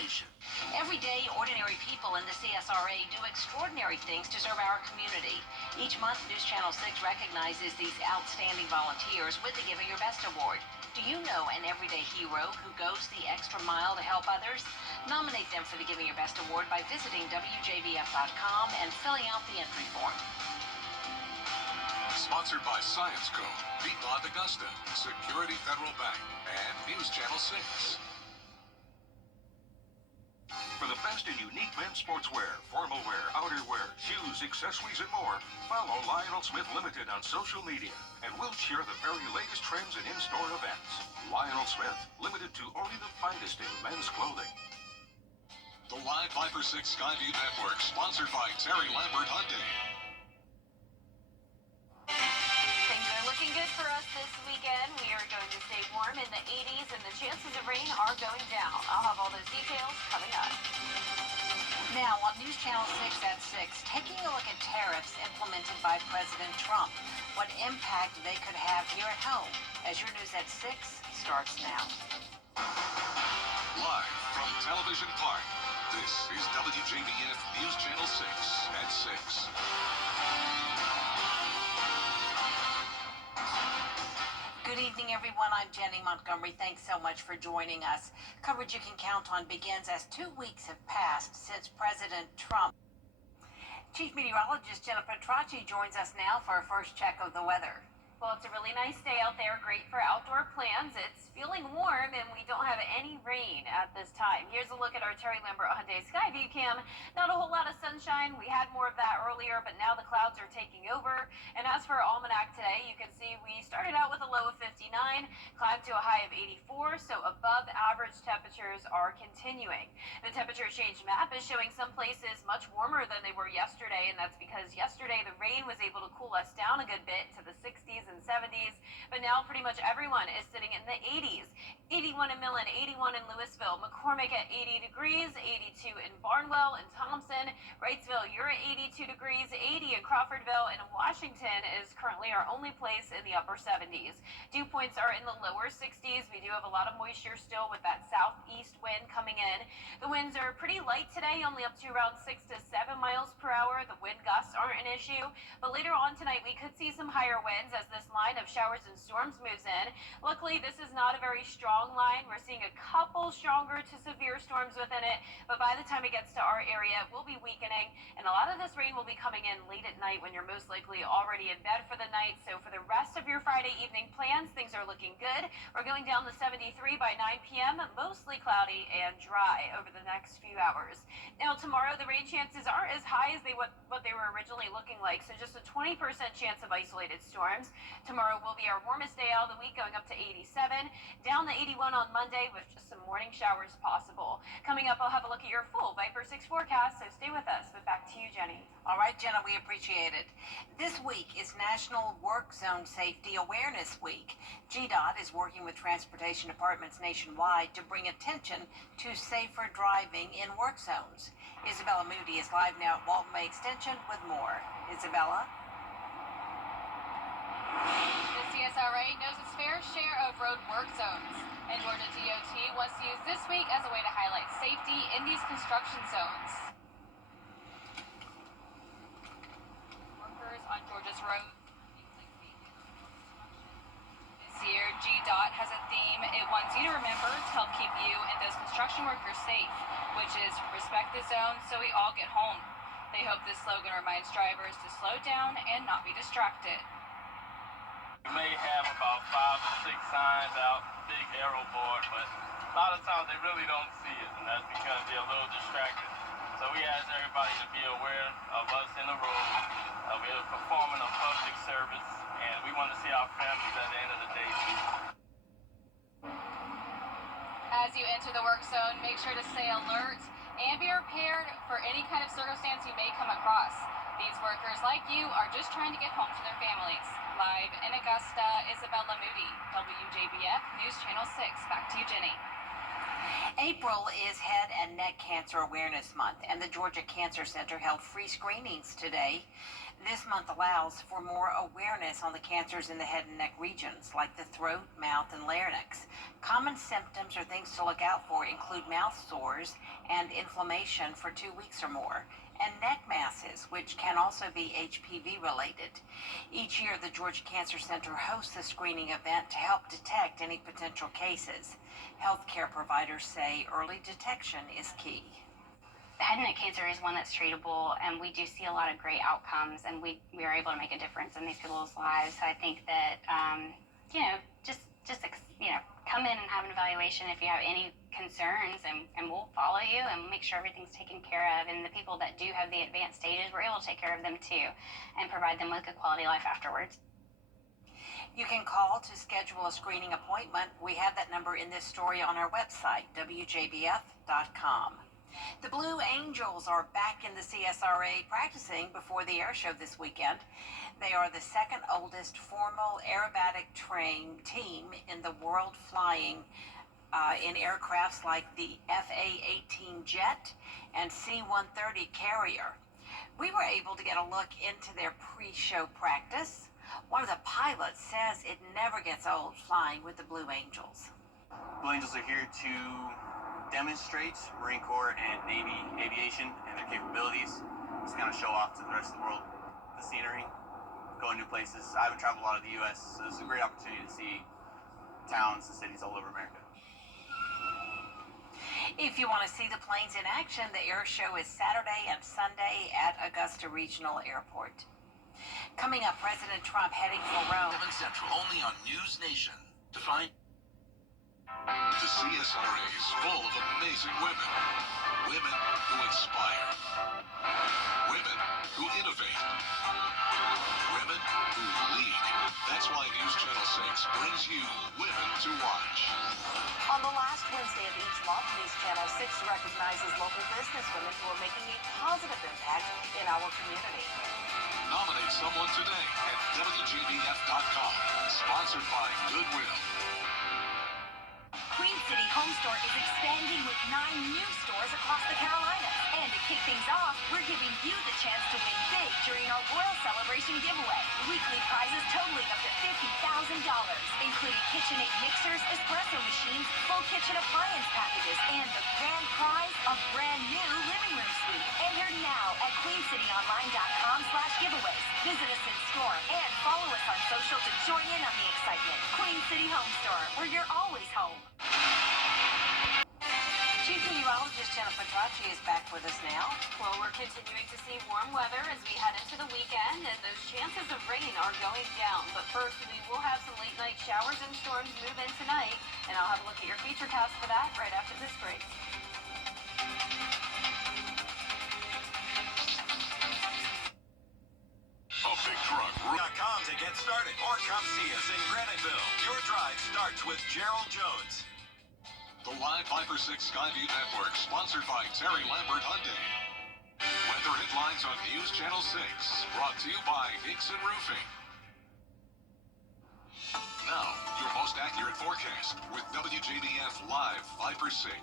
nation. Every day, ordinary people in the CSRA do extraordinary things to serve our community. Each month, News Channel 6 recognizes these outstanding volunteers with the Giving Your Best Award. Do you know an everyday hero who goes the extra mile to help others? Nominate them for the Giving Your Best Award by visiting WJBF.com and filling out the entry form. Sponsored by Science Co., Piedmont Augusta, Security Federal Bank, and News Channel 6. For the best in unique men's sportswear, formal wear, outerwear, shoes, accessories, and more, follow Lionel Smith Limited on social media, and we'll share the very latest trends and in-store events. Lionel Smith, limited to only the finest in men's clothing. The Live Viper 6 Skyview Network, sponsored by Terry Lambert Hyundai. Things are looking good for us this weekend. We are going to stay warm in the 80s, and the chances of rain are going down. I'll have all those details coming up. Now, on News Channel 6 at 6, taking a look at tariffs implemented by President Trump, what impact they could have here at home. As your News at 6 starts now. Live from Television Park, this is WJBF News Channel 6 at 6. Good evening, everyone. I'm Jenny Montgomery. Thanks so much for joining us. Coverage you can count on begins as 2 weeks have passed since President Trump. Chief Meteorologist Jennifer Petracci joins us now for our first check of the weather. Well, it's a really nice day out there, great for outdoor plans. It's feeling warm, and we don't have any rain at this time. Here's a look at our Terry Lambert Hyundai Skyview cam. Not a whole lot of sunshine. We had more of that earlier, but now the clouds are taking over. And as for our almanac today, you can see we started out with a low of 59, climbed to a high of 84, so above average temperatures are continuing. The temperature change map is showing some places much warmer than they were yesterday, and that's because yesterday the rain was able to cool us down a good bit to the 60s and 70s, but now pretty much everyone is sitting in the 80s. 81 in Millen, 81 in Louisville, McCormick at 80 degrees, 82 in Barnwell and Thompson, Wrightsville, you're at 82 degrees, 80 in Crawfordville, and Washington is currently our only place in the upper 70s. Dew points are in the lower 60s. We do have a lot of moisture still with that southeast wind coming in. The winds are pretty light today, only up to around 6 to 7 miles per hour. The wind gusts aren't an issue, but later on tonight we could see some higher winds as this line of showers and storms moves in. Luckily, this is not a very strong line. We're seeing a couple stronger to severe storms within it, but by the time it gets to our area, it will be weakening, and a lot of this rain will be coming in late at night when you're most likely already in bed for the night. So for the rest of your Friday evening plans, things are looking good. We're going down to 73 by 9 p.m., mostly cloudy and dry over the next few hours. Now, tomorrow, the rain chances aren't as high as what they were originally looking like, so just a 20% chance of isolated storms. Tomorrow will be our warmest day out of the week, going up to 87, down to 81 on Monday with just some morning showers possible. Coming up, I'll have a look at your full Viper 6 forecast, so stay with us. But back to you, Jenny. All right, Jenna, we appreciate it. This week is National Work Zone Safety Awareness Week. GDOT is working with transportation departments nationwide to bring attention to safer driving in work zones. Isabella Moody is live now at Walton Bay Extension with more. Isabella? The CSRA knows its fair share of road work zones, and Georgia DOT wants to use this week as a way to highlight safety in these construction zones. Workers on Georgia's roads. This year, GDOT has a theme it wants you to remember to help keep you and those construction workers safe, which is respect the zone so we all get home. They hope this slogan reminds drivers to slow down and not be distracted. We may have about 5 or 6 signs out, big arrow board, but a lot of times they really don't see it, and that's because they're a little distracted. So we ask everybody to be aware of us in the road. We're performing a public service, and we want to see our families at the end of the day. As you enter the work zone, make sure to stay alert and be prepared for any kind of circumstance you may come across. These workers, like you, are just trying to get home to their families. Live in Augusta, Isabella Moody, WJBF News Channel 6. Back to you, Jenny. April is Head and Neck Cancer Awareness Month, and the Georgia Cancer Center held free screenings today. This month allows for more awareness on the cancers in the head and neck regions, like the throat, mouth, and larynx. Common symptoms or things to look out for include mouth sores and inflammation for 2 weeks or more, and neck masses, which can also be HPV related. Each year, the Georgia Cancer Center hosts a screening event to help detect any potential cases. Healthcare providers say early detection is key. Head and neck cancer is one that's treatable, and we do see a lot of great outcomes, and we are able to make a difference in these people's lives. So I think that, come in and have an evaluation if you have any concerns, and we'll follow you and make sure everything's taken care of. And the people that do have the advanced stages, we're able to take care of them too and provide them with a quality life afterwards. You can call to schedule a screening appointment. We have that number in this story on our website, WJBF.com. The Blue Angels are back in the CSRA practicing before the air show this weekend. They are the second oldest formal aerobatic trained team in the world, flying in aircrafts like the FA-18 jet and C-130 carrier. We were able to get a look into their pre-show practice. One of the pilots says it never gets old flying with the Blue Angels. Blue Angels are here to demonstrate Marine Corps and Navy aviation and their capabilities. Just kind of show off to the rest of the world the scenery, going new places. I haven't traveled a lot of the U.S., so this is a great opportunity to see towns and cities all over America. If you want to see the planes in action, the air show is Saturday and Sunday at Augusta Regional Airport. Coming up, President Trump heading for Rome. 7 Central, only on News Nation. To find The CSRA is full of amazing women. Women who inspire. Women who innovate. Women who lead. That's why News Channel 6 brings you Women to Watch. On the last Wednesday of each month, News Channel 6 recognizes local businesswomen who are making a positive impact in our community. Nominate someone today at WJBF.com. Sponsored by Goodwill. Queen City Home Store is expanding with 9 new stores across the Carolinas. And to kick things off, we're giving you the chance to win big during our Royal Celebration giveaway. Weekly prizes totaling up to $50,000, including KitchenAid mixers, espresso machines, full kitchen appliance packages, and the grand prize, a brand new living room suite. Enter now at queencityonline.com/giveaways. Visit us in store and follow us on social to join in on the excitement. Queen City Home Store, where you're always home. Chief Meteorologist Jennifer Tachi is back with us now. Well, we're continuing to see warm weather as we head into the weekend, and those chances of rain are going down. But first, we will have some late night showers and storms move in tonight, and I'll have a look at your futurecast for that right after this break. A big truck. .com to get started, or come see us in Graniteville. Your drive starts with Gerald Jones. The Live Viper 6 Skyview Network, sponsored by Terry Lambert Hyundai. Weather headlines on News Channel 6, brought to you by Nixon Roofing. Now, your most accurate forecast with WJBF Live Viper 6.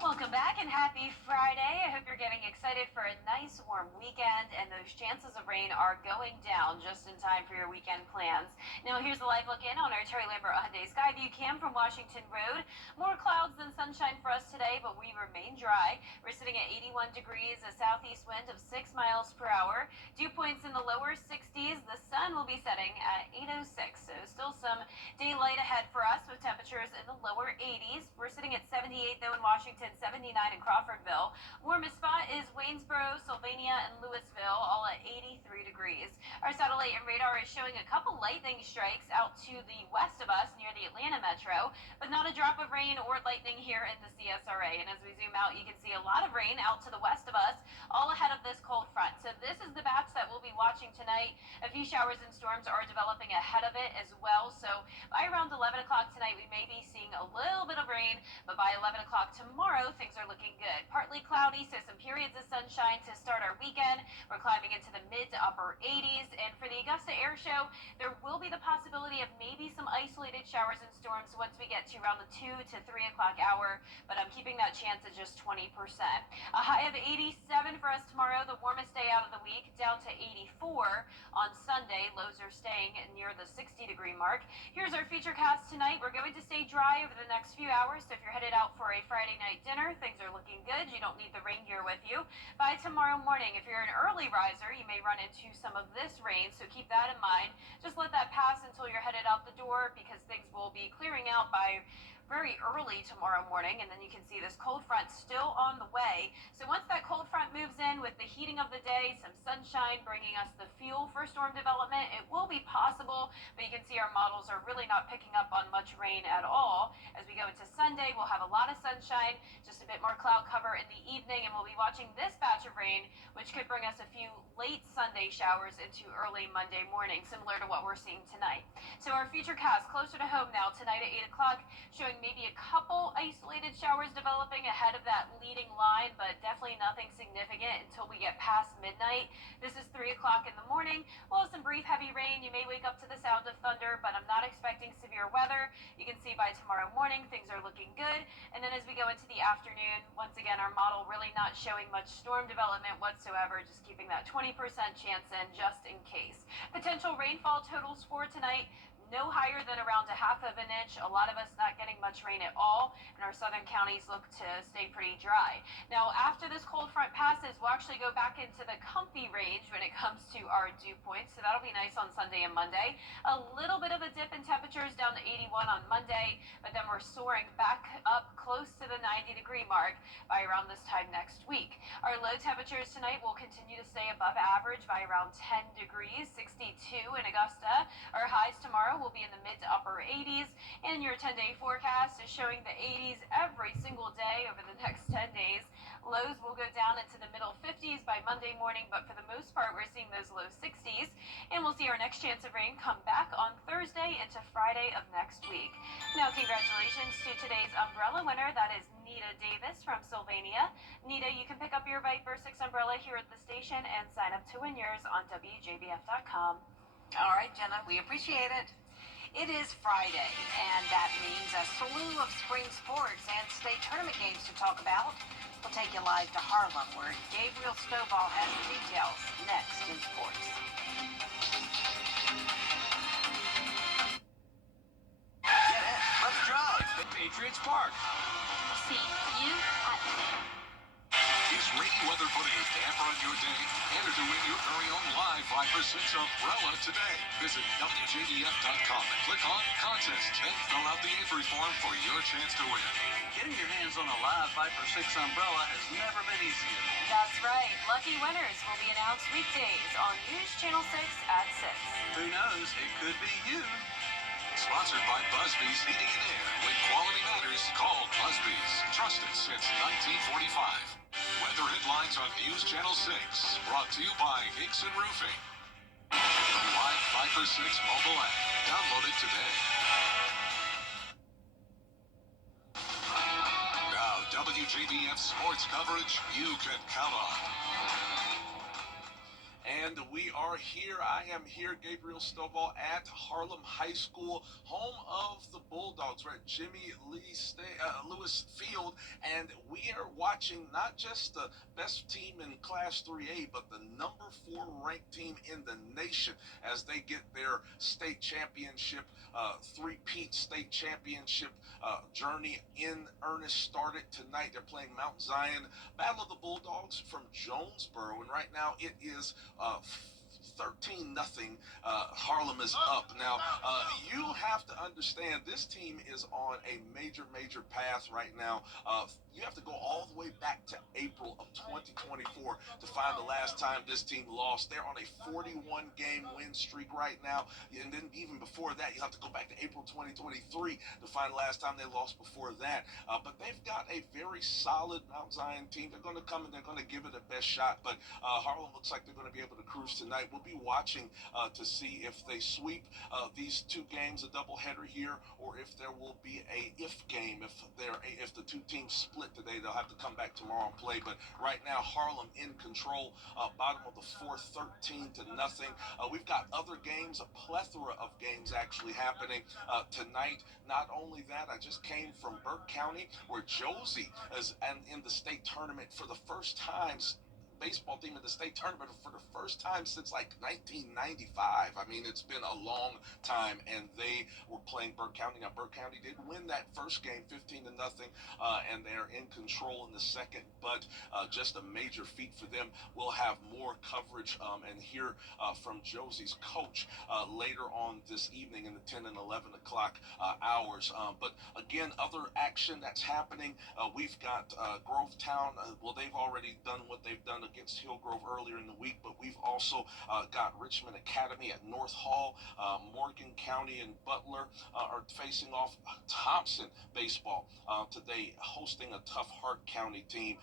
Welcome back and happy Friday. I hope you're getting excited for a nice warm weekend, and those chances of rain are going down just in time for your weekend plans. Now here's a live look in on our Terry Lambert Hyundai Skyview cam from Washington Road. More clouds than sunshine for us today, but we remain dry. We're sitting at 81 degrees, a southeast wind of 6 miles per hour. Dew points in the lower 60s. The sun will be setting at 8:06, so still some daylight ahead for us with temperatures in the lower 80s. We're sitting at 78 though in Washington, 79 in Crawfordville. Warmest spot is Waynesboro, Sylvania, and Louisville, all at 83 degrees. Our satellite and radar is showing a couple lightning strikes out to the west of us near the Atlanta metro, but not a drop of rain or lightning here in the CSRA. And as we zoom out, you can see a lot of rain out to the west of us, all ahead of this cold front. So this is the batch that we'll be watching tonight. A few showers and storms are developing ahead of it as well. So by around 11 o'clock tonight, we may be seeing a little bit of rain, but by 11 o'clock tomorrow, things are looking good. Partly cloudy, so some periods of sunshine to start our weekend. We're climbing into the mid to upper 80s, and for the Augusta Air Show, there will be the possibility of maybe some isolated showers and storms once we get to around the 2 to 3 o'clock hour, but I'm keeping that chance at just 20%. A high of 87 for us tomorrow, the warmest day out of the week, down to 84 on Sunday. Lows are staying near the 60-degree mark. Here's our feature cast tonight. We're going to stay dry over the next few hours, so if you're headed out for a Friday night dinner, things are looking good. You don't need the rain gear with you. By tomorrow morning, if you're an early riser, you may run into some of this rain, so keep that in mind. Just let that pass until you're headed out the door, because things will be clearing out by very early tomorrow morning, and then you can see this cold front still on the way. So once that cold front moves in with the heating of the day, some sunshine bringing us the fuel for storm development, it will be possible, but you can see our models are really not picking up on much rain at all. As we go into Sunday, we'll have a lot of sunshine, just a bit more cloud cover in the evening, and we'll be watching this batch of rain, which could bring us a few late Sunday showers into early Monday morning, similar to what we're seeing tonight. So our future cast closer to home now tonight at 8 o'clock, showing maybe a couple isolated showers developing ahead of that leading line, but definitely nothing significant until we get past midnight. This is 3 o'clock in the morning. We'll have some brief heavy rain. You may wake up to the sound of thunder, but I'm not expecting severe weather. You can see by tomorrow morning things are looking good. And then as we go into the afternoon, once again, our model really not showing much storm development whatsoever, just keeping that 20% chance in just in case. Potential rainfall totals for tonight: no higher than around a half of an inch. A lot of us not getting much rain at all, and our southern counties look to stay pretty dry. Now, after this cold front passes, we'll actually go back into the comfy range when it comes to our dew points, so that'll be nice on Sunday and Monday. A little bit of a dip in temperatures down to 81 on Monday, but then we're soaring back up close to the 90-degree mark by around this time next week. Our low temperatures tonight will continue to stay above average by around 10 degrees, 62 in Augusta. Our highs tomorrow will be in the mid to upper 80s, and your 10-day forecast is showing the 80s every single day over the next 10 days. Lows will go down into the middle 50s by Monday morning, but for the most part, we're seeing those low 60s, and we'll see our next chance of rain come back on Thursday into Friday of next week. Now, congratulations to today's umbrella winner. That is Nita Davis from Sylvania. Nita, you can pick up your Viper 6 umbrella here at the station and sign up to win yours on WJBF.com. All right, Jenna, we appreciate it. It is Friday, and that means a slew of spring sports and state tournament games to talk about. We'll take you live to Harlem, where Gabriel Stovall has the details next in sports. Get in. Let's drive. The Patriots Park. See you at Is rainy weather putting a damper on your day? Enter to win your very own live Viper 6 umbrella today. Visit WJBF.com and click on Contest. Then fill out the entry form for your chance to win. Getting your hands on a live Viper 6 umbrella has never been easier. That's right. Lucky winners will be announced weekdays on News Channel 6 at 6. Who knows? It could be you. Sponsored by Busby's Heating and Air. When quality matters, call Busby's. Trusted since 1945. Weather headlines on News Channel 6. Brought to you by Hickson Roofing. Live Viper 6 mobile app. Download it today. Now, WJBF sports coverage you can count on. And we are here. I am here, Gabriel Stovall, at Harlem High School, home of the Bulldogs. We're at Jimmy Lewis Field, and we are watching not just the best team in Class 3A, but the number 4 ranked team in the nation as they get their state championship, three-peat state championship journey in earnest started tonight. They're playing Mount Zion. Battle of the Bulldogs from Jonesboro, and right now it is 13-0. Harlem is up. Now, you have to understand this team is on a major path right now. You have to go all the way back to April of 2024 for to find the last time this team lost. They're on a 41-game win streak right now. And then even before that, you have to go back to April 2023 to find the last time they lost before that. But they've got a very solid Mount Zion team. They're going to come and they're going to give it a best shot. But Harlem looks like they're going to be able to cruise tonight. We'll be watching to see if they sweep these two games, a doubleheader here, or if there will be a if game. If the two teams split today, they'll have to come back tomorrow and play. But right now, Harlem in control, bottom of the fourth, 13-0. We've got other games, a plethora of games actually happening tonight. Not only that, I just came from Burke County, where Josie is in the state tournament for the first time. Baseball team in the state tournament for the first time since like 1995. I mean, it's been a long time, and they were playing Burke County. Now, Burke County did win that first game 15-0, and they're in control in the second, but just a major feat for them. We'll have more coverage and hear from Josie's coach later on this evening in the 10 and 11 o'clock hours. But again, other action that's happening. We've got Grovetown. Well, they've already done what they've done against Hillgrove earlier in the week, but we've also got Richmond Academy at North Hall. Morgan County and Butler are facing off. Thompson baseball today hosting a tough Hart County team.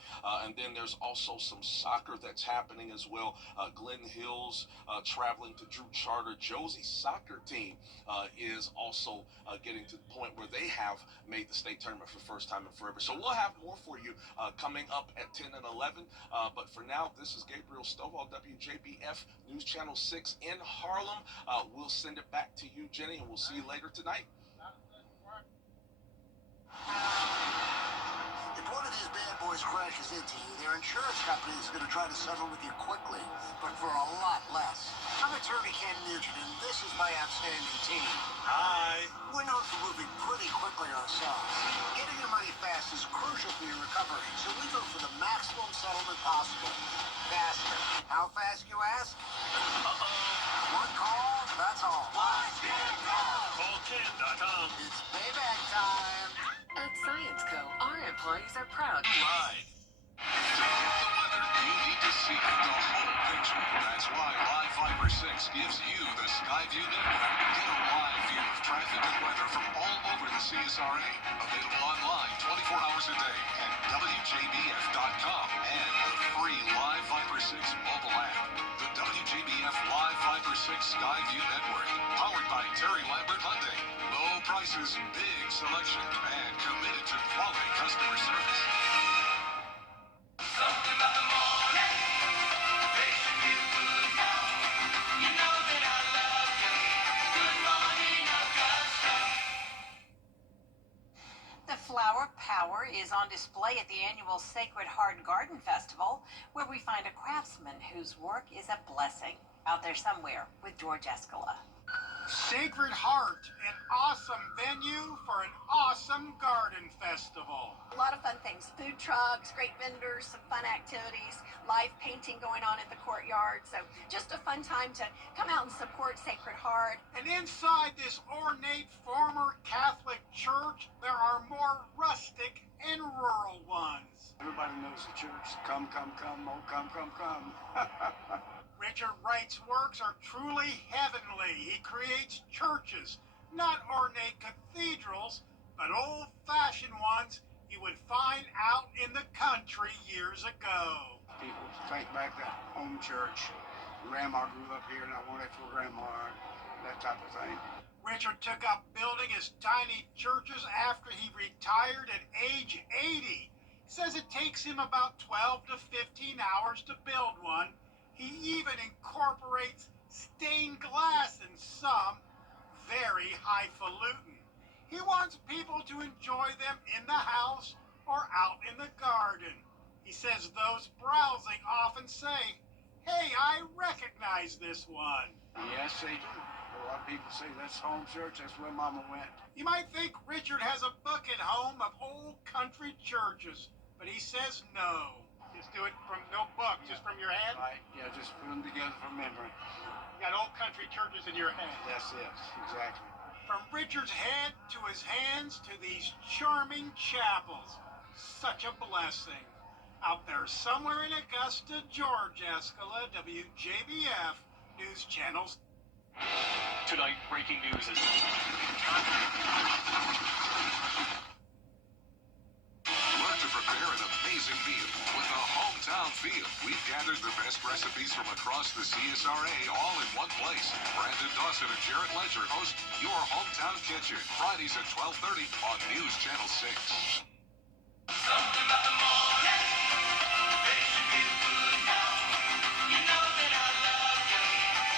And then there's also some soccer that's happening as well. Glen Hills traveling to Drew Charter. Josie's soccer team is also getting to the point where they have made the state tournament for the first time in forever. So we'll have more for you coming up at 10 and 11. But for now, this is Gabriel Stovall, WJBF News Channel 6 in Harlem. We'll send it back to you, Jenny, and we'll see you later tonight. If one of these bad boys crashes into you, their insurance company is going to try to settle with you quickly, but for a lot less. I'm attorney Ken Nugent, and this is my outstanding team. Hi. We're known for moving pretty quickly ourselves. Getting your money fast is crucial for your recovery, so we go for the maximum settlement possible. Faster. How fast, you ask? One call, that's all. Call Ken.com. It's payback time. At Science Co., our employees are proud. Ride. To get the weather, you need to see the whole picture. That's why Live Fiber 6 gives you the Skyview network. Get a live view of traffic and weather from all over the CSRA. Available online 24 hours a day at WJBF.com and the free Live Fiber 6 mobile app. The WJBF Live Fiber 6 Skyview network. Powered by Terry Lambert Hyundai. Low prices, big selection, and committed to quality customer service. Something about the morning makes you feel good now. You know that I love you. Good morning, Augusta. The Flower Power is on display at the annual Sacred Heart Garden Festival, where we find a craftsman whose work is a blessing. Out there somewhere with George Escala. Sacred Heart, an awesome venue for an awesome garden festival. A lot of fun things, food trucks, great vendors, some fun activities, live painting going on in the courtyard. So just a fun time to come out and support Sacred Heart. And inside this ornate former Catholic church, there are more rustic and rural ones. Everybody knows the church. Come, come, come, oh, come, come, come. Richard Wright's works are truly heavenly. He creates churches, not ornate cathedrals, but old-fashioned ones you would find out in the country years ago. People think back to home church. Grandma grew up here and I want it for Grandma, that type of thing. Richard took up building his tiny churches after he retired at age 80. Says it takes him about 12 to 15 hours to build one. He even incorporates stained glass in some, very highfalutin. He wants people to enjoy them in the house or out in the garden. He says those browsing often say, "Hey, I recognize this one." Yes, they do. A lot of people say that's home church, that's where Mama went. You might think Richard has a book at home of old country churches, but he says no. Just do it from no book, just from your head? Right, yeah, just put them together from memory. You got old country churches in your head. That's it, exactly. From Richard's head to his hands to these charming chapels. Such a blessing. Out there somewhere in Augusta, Georgia, Escala, WJBF News Channel. Tonight, breaking news is... Learn to prepare an amazing meal with a hometown feel. We've gathered the best recipes from across the CSRA all in one place. Brandon Dawson and Jarrett Ledger host Your Hometown Kitchen, Fridays at 12:30 on News Channel 6. Something about the morning makes you feel good now. You know that I love you.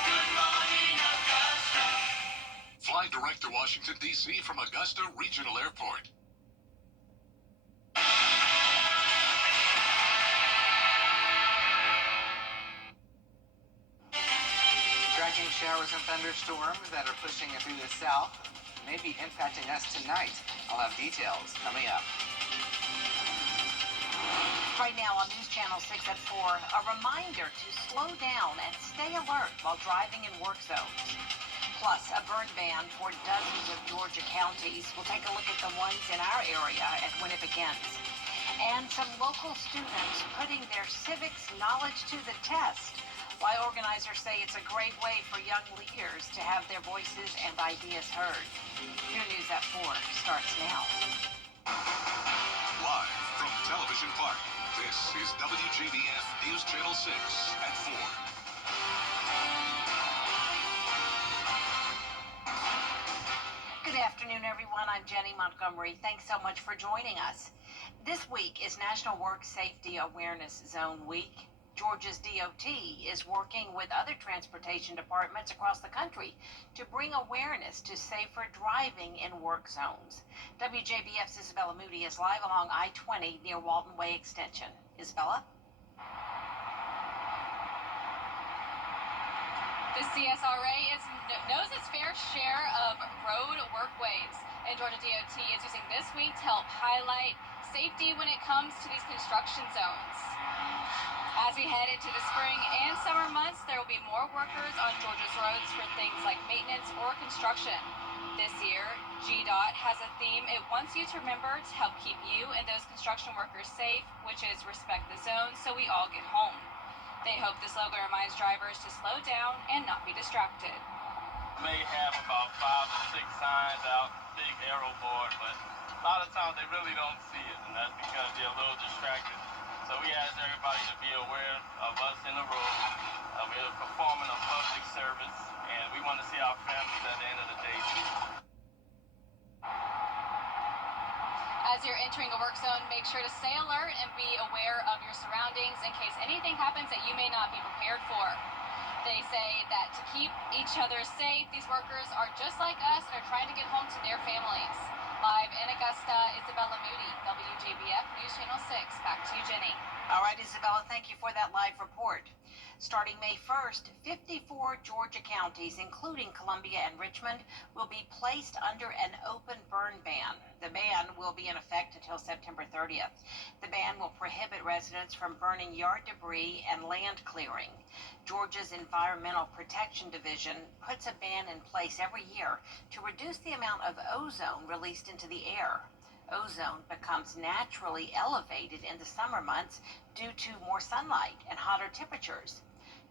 Good morning, Augusta. Fly direct to Washington, D.C. from Augusta Regional Airport. Tracking showers and thunderstorms that are pushing through the south may be impacting us tonight. I'll have details coming up. Right now on News Channel 6 at 4, a reminder to slow down and stay alert while driving in work zones. Plus, a burn ban for dozens of Georgia counties. We'll take a look at the ones in our area and when it begins. And some local students putting their civics knowledge to the test. Why organizers say it's a great way for young leaders to have their voices and ideas heard. Your News at 4 starts now. Live from Television Park, this is WJBF News Channel 6 at 4. Good afternoon, everyone. I'm Jenny Montgomery. Thanks so much for joining us. This week is National Work Safety Awareness Zone Week. Georgia's DOT is working with other transportation departments across the country to bring awareness to safer driving in work zones. WJBF's Isabella Moody is live along I-20 near Walton Way Extension. Isabella? The CSRA knows its fair share of road workways, and Georgia DOT is using this week to help highlight safety when it comes to these construction zones. As we head into the spring and summer months, there will be more workers on Georgia's roads for things like maintenance or construction. This year, GDOT has a theme it wants you to remember to help keep you and those construction workers safe, which is respect the zone so we all get home. They hope the slogan reminds drivers to slow down and not be distracted. May have about 5 or 6 signs out, big arrow board, but a lot of times they really don't see it, and that's because they're a little distracted. So we ask everybody to be aware of us in the road. We're performing a public service, and we want to see our families at the end of the day too. As you're entering a work zone, make sure to stay alert and be aware of your surroundings in case anything happens that you may not be prepared for. They say that to keep each other safe, these workers are just like us and are trying to get home to their families. Live in Augusta, Isabella Moody, WJBF News Channel 6. Back to you, Jenny. All right, Isabella, thank you for that live report. Starting May 1st, 54 Georgia counties, including Columbia and Richmond, will be placed under an open burn ban. The ban will be in effect until September 30th. The ban will prohibit residents from burning yard debris and land clearing. Georgia's Environmental Protection Division puts a ban in place every year to reduce the amount of ozone released into the air. Ozone becomes naturally elevated in the summer months due to more sunlight and hotter temperatures.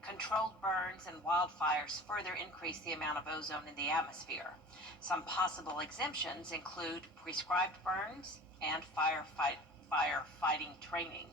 Controlled burns and wildfires further increase the amount of ozone in the atmosphere. Some possible exemptions include prescribed burns and firefighting training.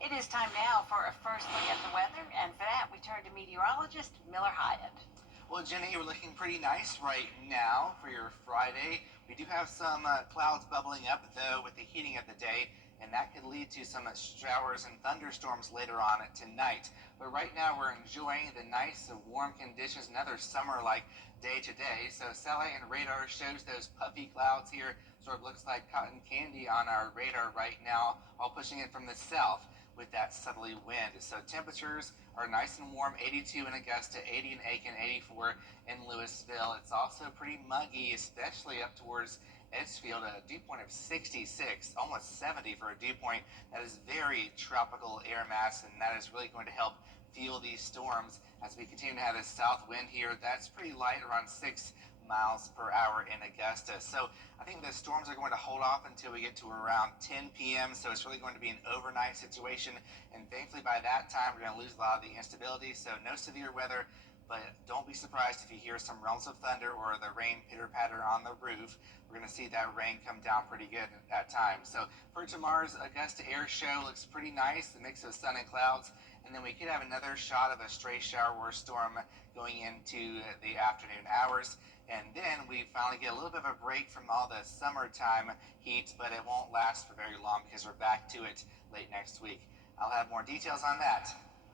It is time now for a first look at the weather, and for that we turn to meteorologist Miller Hyatt. Well, Jenny, you're looking pretty nice right now for your Friday. We do have some clouds bubbling up, though, with the heating of the day, and that could lead to some showers and thunderstorms later on tonight. But right now, we're enjoying the nice, warm conditions, another summer-like day today. So satellite and radar shows those puffy clouds here. Sort of looks like cotton candy on our radar right now, all pushing in from the south with that southerly wind. So temperatures are nice and warm, 82 in Augusta, 80 in Aiken, 84 in Louisville. It's also pretty muggy, especially up towards Edgefield, a dew point of 66, almost 70 for a dew point. That is very tropical air mass, and that is really going to help fuel these storms as we continue to have a south wind here. That's pretty light, around 6 miles per hour in Augusta. So I think the storms are going to hold off until we get to around 10 p.m. So it's really going to be an overnight situation. And thankfully by that time, we're going to lose a lot of the instability. So no severe weather, but don't be surprised if you hear some rumbles of thunder or the rain pitter patter on the roof. We're going to see that rain come down pretty good at that time. So for tomorrow's Augusta Air Show, looks pretty nice, the mix of sun and clouds. And then we could have another shot of a stray shower or storm going into the afternoon hours. And then we finally get a little bit of a break from all the summertime heat, but it won't last for very long because we're back to it late next week. I'll have more details on that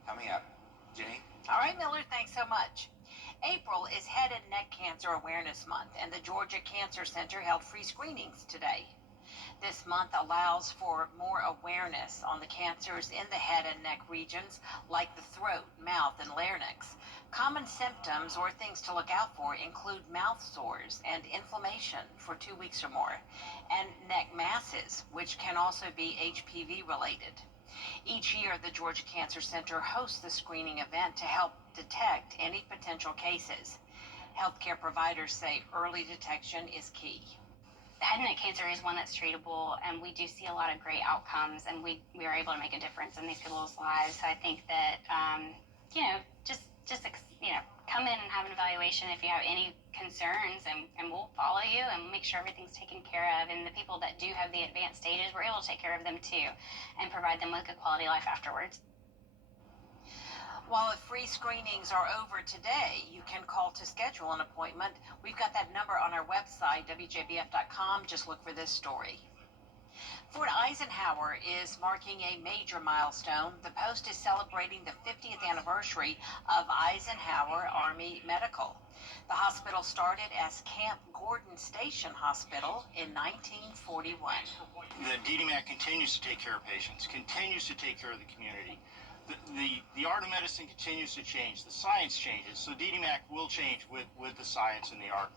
coming up. Jenny? All right, Miller, thanks so much. April is Head and Neck Cancer Awareness Month, and the Georgia Cancer Center held free screenings today. This month allows for more awareness on the cancers in the head and neck regions like the throat, mouth, and larynx. Common symptoms or things to look out for include mouth sores and inflammation for 2 weeks or more, and neck masses, which can also be HPV related. Each year, the Georgia Cancer Center hosts the screening event to help detect any potential cases. Healthcare providers say early detection is key. Head and neck cancer is one that's treatable, and we do see a lot of great outcomes, and we are able to make a difference in these people's lives. So I think that, come in and have an evaluation if you have any concerns, and we'll follow you and make sure everything's taken care of. And the people that do have the advanced stages, we're able to take care of them too and provide them with a quality life afterwards. While the free screenings are over today, you can call to schedule an appointment. We've got that number on our website, WJBF.com. Just look for this story. Fort Eisenhower is marking a major milestone. The Post is celebrating the 50th anniversary of Eisenhower Army Medical. The hospital started as Camp Gordon Station Hospital in 1941. The DDMAC continues to take care of patients, continues to take care of the community. The art of medicine continues to change. The science changes. So DDMAC will change with the science and the art.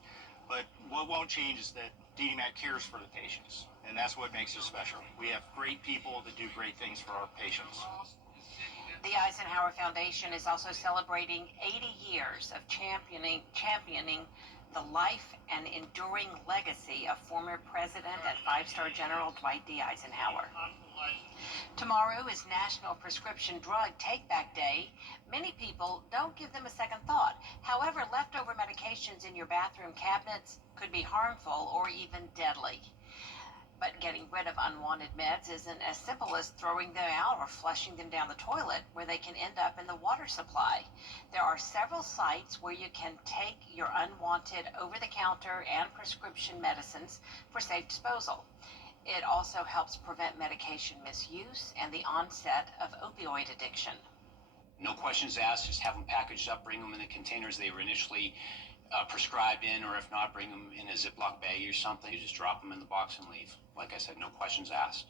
But what won't change is that DDMAC cares for the patients. And that's what makes it special. We have great people that do great things for our patients. The Eisenhower Foundation is also celebrating 80 years of championing the life and enduring legacy of former President and five-star General Dwight D. Eisenhower. Tomorrow is National Prescription Drug Take-Back Day. Many people don't give them a second thought. However, leftover medications in your bathroom cabinets could be harmful or even deadly. But getting rid of unwanted meds isn't as simple as throwing them out or flushing them down the toilet, where they can end up in the water supply. There are several sites where you can take your unwanted over-the-counter and prescription medicines for safe disposal. It also helps prevent medication misuse and the onset of opioid addiction. No questions asked, just have them packaged up, bring them in the containers they were initially prescribed in, or if not, bring them in a Ziploc bag or something. You just drop them in the box and leave. Like I said, no questions asked.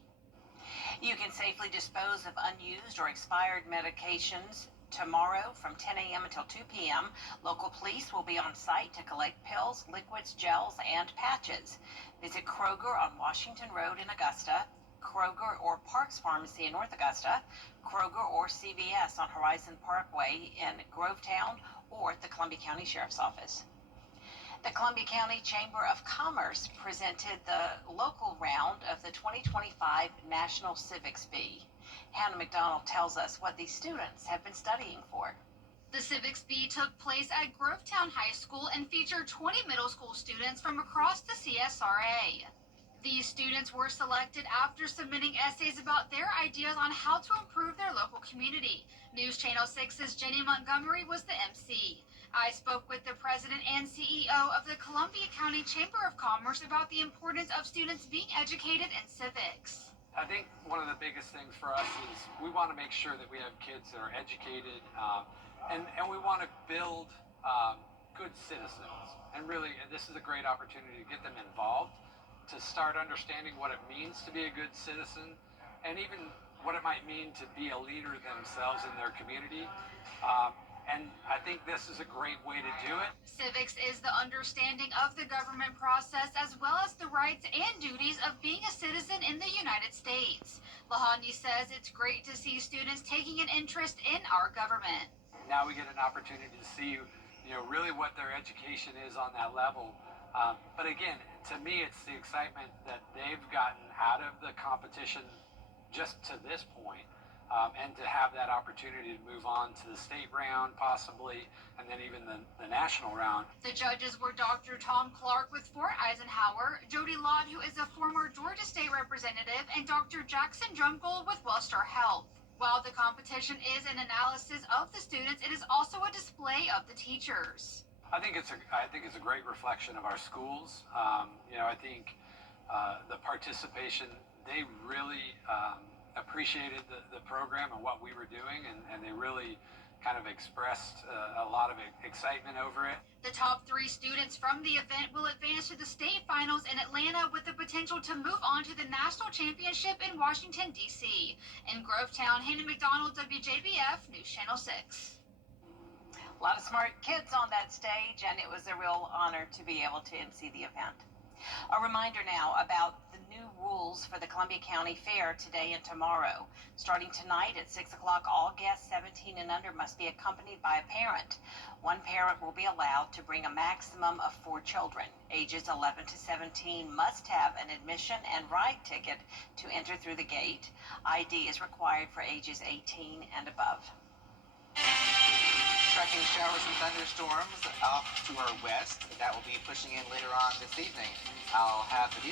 You can safely dispose of unused or expired medications tomorrow from 10 a.m. until 2 p.m. Local police will be on site to collect pills, liquids, gels, and patches. Visit Kroger on Washington Road in Augusta, Kroger or Parks Pharmacy in North Augusta, Kroger or CVS on Horizon Parkway in Grovetown, or at the Columbia County Sheriff's Office. The Columbia County Chamber of Commerce presented the local round of the 2025 National Civics Bee. Hannah McDonald tells us what these students have been studying for. The Civics Bee took place at Grovetown High School and featured 20 middle school students from across the CSRA. These students were selected after submitting essays about their ideas on how to improve their local community. News Channel 6's Jenny Montgomery was the MC. I spoke with the president and CEO of the Columbia County Chamber of Commerce about the importance of students being educated in civics. I think one of the biggest things for us is we want to make sure that we have kids that are educated, and we want to build good citizens. And really, this is a great opportunity to get them involved, to start understanding what it means to be a good citizen, and even what it might mean to be a leader themselves in their community. And I think this is a great way to do it. Civics is the understanding of the government process as well as the rights and duties of being a citizen in the United States. Lahani says it's great to see students taking an interest in our government. Now we get an opportunity to see, really what their education is on that level. But again, to me, it's the excitement that they've gotten out of the competition just to this point, and to have that opportunity to move on to the state round possibly, and then even the national round. The judges were Dr. Tom Clark with Fort Eisenhower, Jody Lott, who is a former Georgia State representative, and Dr. Jackson Drumgold with Wellstar Health. While the competition is an analysis of the students, it is also a display of the teachers. I think it's a great reflection of our schools. I think the participation, they really appreciated the program and what we were doing, and they really kind of expressed a lot of excitement over it. The top 3 students from the event will advance to the state finals in Atlanta with the potential to move on to the national championship in Washington, D.C. In Grovetown, Hannah McDonald, WJBF, News Channel 6. A lot of smart kids on that stage, and it was a real honor to be able to MC the event. A reminder now about the new rules for the Columbia County Fair today and tomorrow. Starting tonight at 6 o'clock, all guests 17 and under must be accompanied by a parent. One parent will be allowed to bring a maximum of 4 children. Ages 11 to 17 must have an admission and ride ticket to enter through the gate. ID is required for ages 18 and above. Tracking showers and thunderstorms off to our west. That will be pushing in later on this evening. I'll have the